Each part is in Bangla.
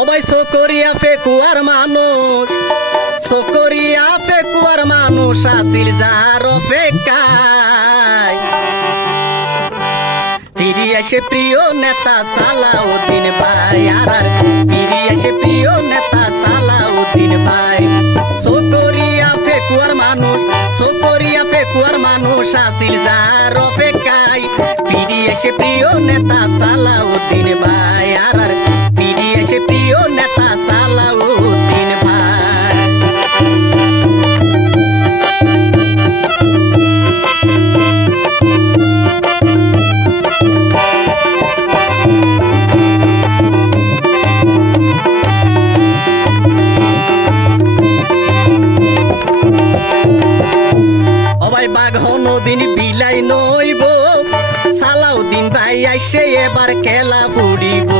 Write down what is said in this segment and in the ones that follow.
অবাই সকরিয়া ফেকুয়ার মানুষ সকরিয়া ফেকুয়ার মানুষ আসিল যার ফেকায় ফিরি এসে প্রিয় নেতা সালাউদ্দিন ভাই, আর আর ফিরি এসে প্রিয় নেতা সালাউদ্দিন ভাই। সকরিয়া ফেকুয়ার মানুষ সকরিয়া ফেকুয়ার মানুষ আসিল যার ফেকাই ফিরি এসে প্রিয় নেতা সালাউদ্দিন ভাই, আর আর প্রিয় নেতা সালাউদ্দিন নদিন বিলাই নইব সালাউদ্দিন ভাই আইসে এবার খেলা ফুড়িব।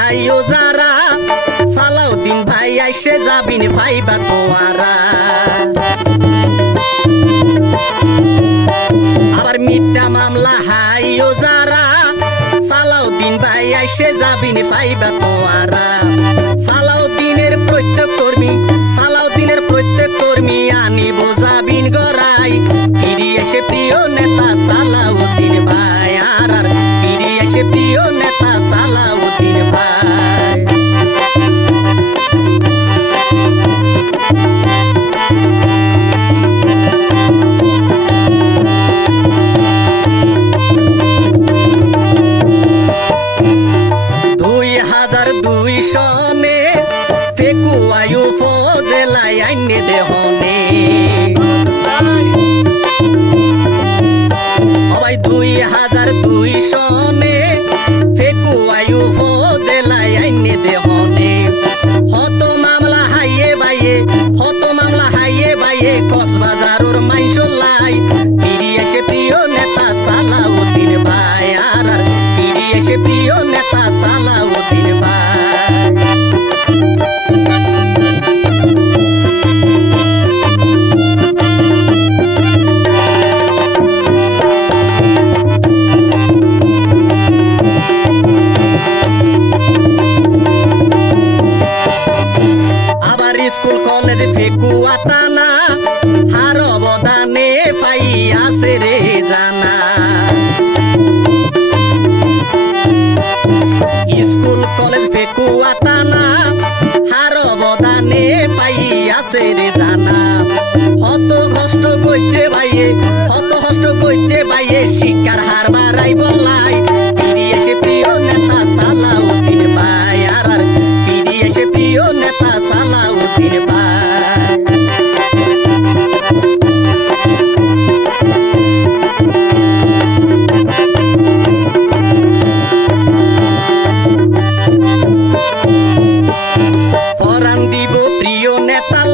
হাইও যারা, সালাউদ্দিন ভাই আইসে যাবিন ফাইবা তোয়ারা। আবার মিথ্যা মামলা হাইও যারা, সালাউদ্দিন ভাই আইসে যাবিন ফাইবা তোয়ারা। সালাউদ্দিনের প্রত্যেক আয়ু ফজেলাই আইনে দেহনে। সবাই দুই হাজার দুই সনে ফেকু আয়ু স্কুল কলেজ ফেকুয়া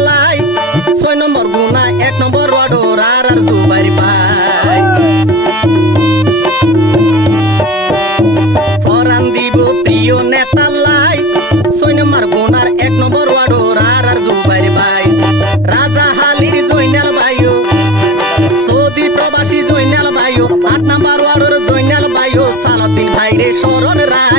খেলায় ছয় নম্বর গুণা, এক নম্বর রডোর আর আর জুবাইর পায় ফরান দিব প্রিয় নেতা লাই। ছয় নম্বর গুণার, এক নম্বর ওয়ার্ডোর আর আর জুবাইর বাই রাজা হালির জৈনাল ভাইও, সৌদি প্রবাসী জৈনাল ভাইও, আট নম্বর ওয়ার্ডোর জৈনাল ভাইও সালাদিন ভাইরে শরণ রায়।